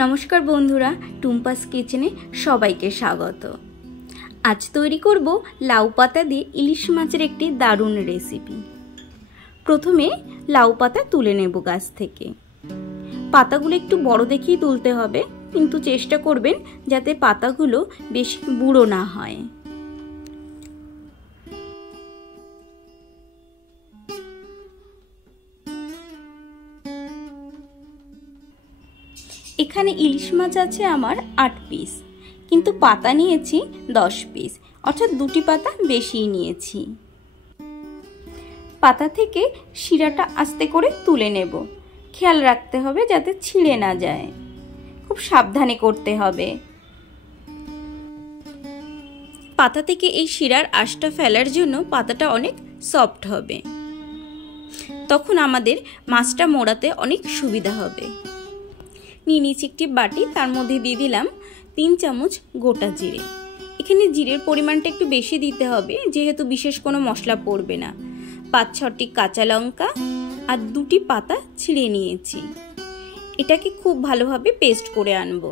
नमस्कार बंधुरा टुम्पास किचेने सबाइके स्वागत। आज तैरी करब लाउ पाता दिए इलिश माछेर एकटी दारुण रेसिपि। प्रथमे लाउ पाता तुले नेब गाछ थेके। पातागुलो एकटु बड़ देखेई तुलते हबे, किन्तु चेष्टा करबेन जाते पातागुलो बेशी बुड़ो ना हय। एखाने इलिश माछ आछे आमार 8 पिस, किन्तु पाता नियेछि 10 पिस, अर्थात दुटी पाता बेशी नियेछि। पाता थेके शिराटा आस्ते करे तुले नेब। खेयाल राखते हबे जाते छिड़े ना जाय, खूब साबधाने करते हबे। पाता थेके एई शिरार आशटा फेलार जोन्नो पाताटा अनेक सफ्ट हबे, तखन आमादेर माछटा मोड़ाते अनेक सुविधा हबे। নিয়ে নিচ্ছি একটি বাটি, তার মধ্যে দিয়ে দিলাম 3 চামচ গোটা জিরে। এখানে জিরের পরিমাণটা একটু বেশি দিতে হবে, যেহেতু বিশেষ কোনো মশলা পড়বে না। 5-6টি কাঁচা লঙ্কা আর 2টি পাতা ছিঁড়ে নিয়েছি। এটাকে খুব ভালোভাবে পেস্ট করে আনব।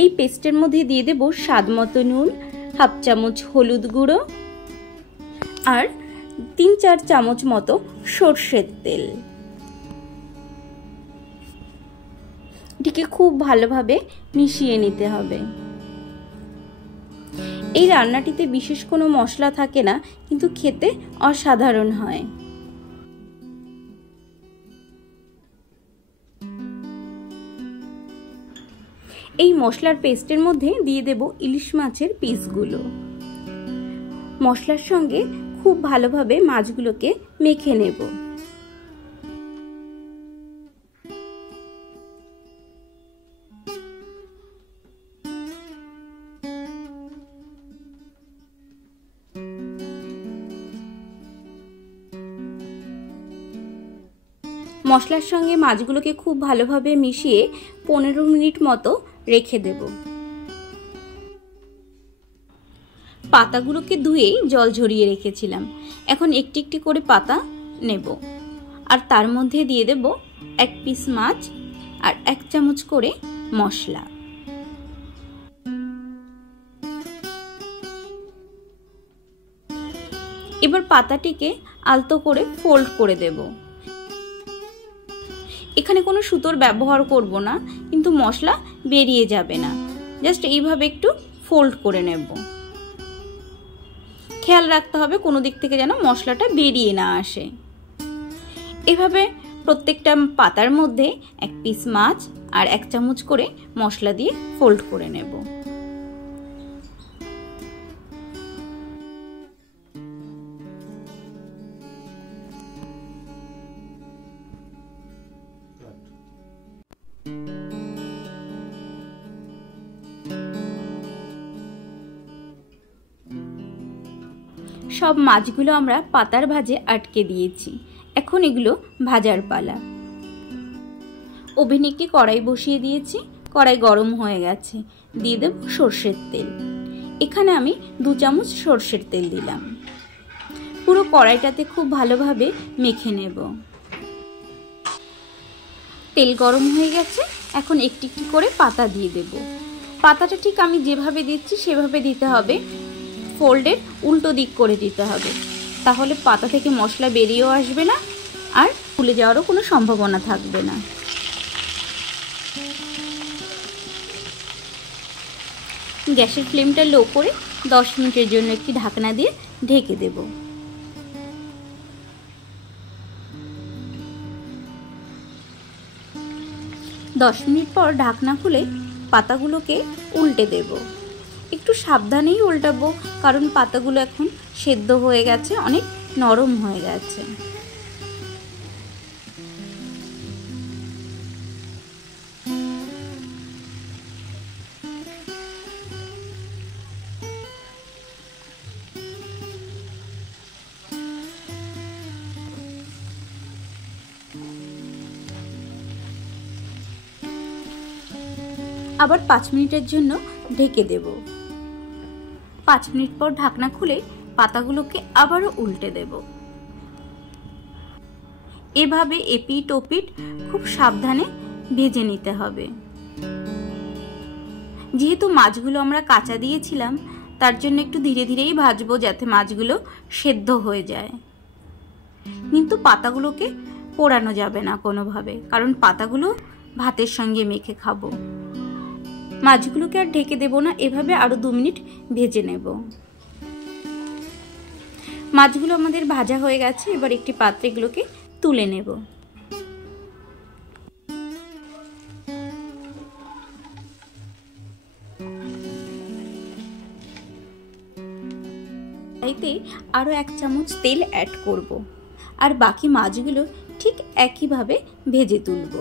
এই পেস্টের মধ্যে দিয়ে দেব স্বাদ মতো নুন, হাফ চামচ হলুদ গুঁড়ো আর 3-4 চামচ মতো সরষের তেল। এটিকে খুব ভালোভাবে মিশিয়ে নিতে হবে। এই রান্নাটিতে বিশেষ কোনো মশলা থাকে না, কিন্তু খেতে অসাধারণ হয়। এই মশলার পেস্টের মধ্যে দিয়ে দেব ইলিশ মাছের পিসগুলো। মশলার সঙ্গে খুব ভালোভাবে মাছগুলোকে মেখে নেব। মশলার সঙ্গে মাছগুলোকে খুব ভালোভাবে মিশিয়ে 15 মিনিট মতো রেখে দেব। পাতাগুলোকে ধুয়ে জল ঝরিয়ে রেখেছিলাম। এখন একটি একটি করে পাতা নেব আর তার মধ্যে দিয়ে দেব 1 পিস মাছ আর 1 চামচ করে মশলা। এবার পাতাটিকে আলতো করে ফোল্ড করে দেব। এখানে কোনো সুতোর ব্যবহার করব না, কিন্তু মশলা বেরিয়ে যাবে না। জাস্ট এইভাবে একটু ফোল্ড করে নেব। খেয়াল রাখতে হবে কোনো দিক থেকে যেন মশলাটা বেরিয়ে না আসে। এভাবে প্রত্যেকটা পাতার মধ্যে 1 পিস মাছ আর 1 চামচ করে মশলা দিয়ে ফোল্ড করে নেব। সব মাছগুলো আমরা পাতার ভাঁজে আটকে দিয়েছি। এখন এগুলো ভাজার পালা। ওভেনে একটি কড়াই বসিয়ে দিয়েছি। কড়াই গরম হয়ে গেছে। দিয়ে দেব সরষের তেল। এখানে আমি 2 চামচ সরষের তেল দিলাম। পুরো কড়াইটাতে খুব ভালোভাবে মেখে নেব। তেল গরম হয়ে গেছে। এখন একটি একটি করে পাতা দিয়ে দেব। পাতাটা ঠিক আমি যেভাবে দিচ্ছি সেভাবে দিতে হবে। ফোল্ডের উল্টো দিক করে দিতে হবে, তাহলে পাতা থেকে মশলা বেরিয়েও আসবে না আর ফুলে যাওয়ারও কোনো সম্ভাবনা থাকবে না। গ্যাসের ফ্লেমটা লো করে 10 মিনিটের জন্য একটি ঢাকনা দিয়ে ঢেকে দেব। দশ মিনিট পর ঢাকনা খুলে পাতাগুলোকে উল্টে দেব। একটু সাবধানেই উল্টাবো, কারণ পাতাগুলো এখন সেদ্ধ হয়ে গেছে, অনেক নরম হয়ে গেছে। আবার 5 মিনিটের জন্য ঢেকে দেব। 5 মিনিট পর ঢাকনা খুলে পাতাগুলোকে আবারও উল্টে দেব। এভাবে এপিট ওপিট খুব সাবধানে ভেজে নিতে হবে। যেহেতু মাছগুলো আমরা কাঁচা দিয়েছিলাম, তার জন্য একটু ধীরে ধীরেই ভাজবো যাতে মাছগুলো সেদ্ধ হয়ে যায়। কিন্তু পাতাগুলোকে পোড়ানো যাবে না কোনোভাবে, কারণ পাতাগুলো ভাতের সঙ্গে মেখে খাবো। মাছগুলোকে আর ঢেকে দেব না, এভাবে আরো 2 মিনিট ভেজে নেব। মাছগুলো আমাদের ভাজা হয়ে গেছে, এবার একটি পাত্রে এগুলোকে তুলে নেব। এতে আরো 1 চামচ তেল অ্যাড করব, আর বাকি মাছগুলো ঠিক একইভাবে ভেজে তুলব।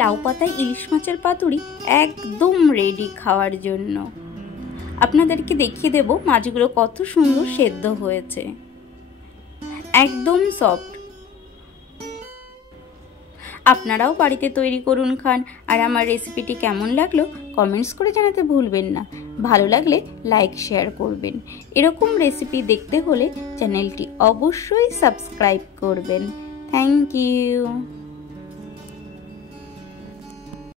লাউ পাতায় ইলিশ মাছের পাতুরি একদম রেডি খাওয়ার জন্য। আপনাদেরকে দেখিয়ে দেব মাছগুলো কত সুন্দর সেদ্ধ হয়েছে, একদম সফট। আপনারাও বাড়িতে তৈরি করুন, খান। আর আমার রেসিপিটি কেমন লাগলো কমেন্টস করে জানাতে ভুলবেন না। ভালো লাগলে লাইক শেয়ার করবেন। এরকম রেসিপি দেখতে হলে চ্যানেলটি অবশ্যই সাবস্ক্রাইব করবেন। Thank you.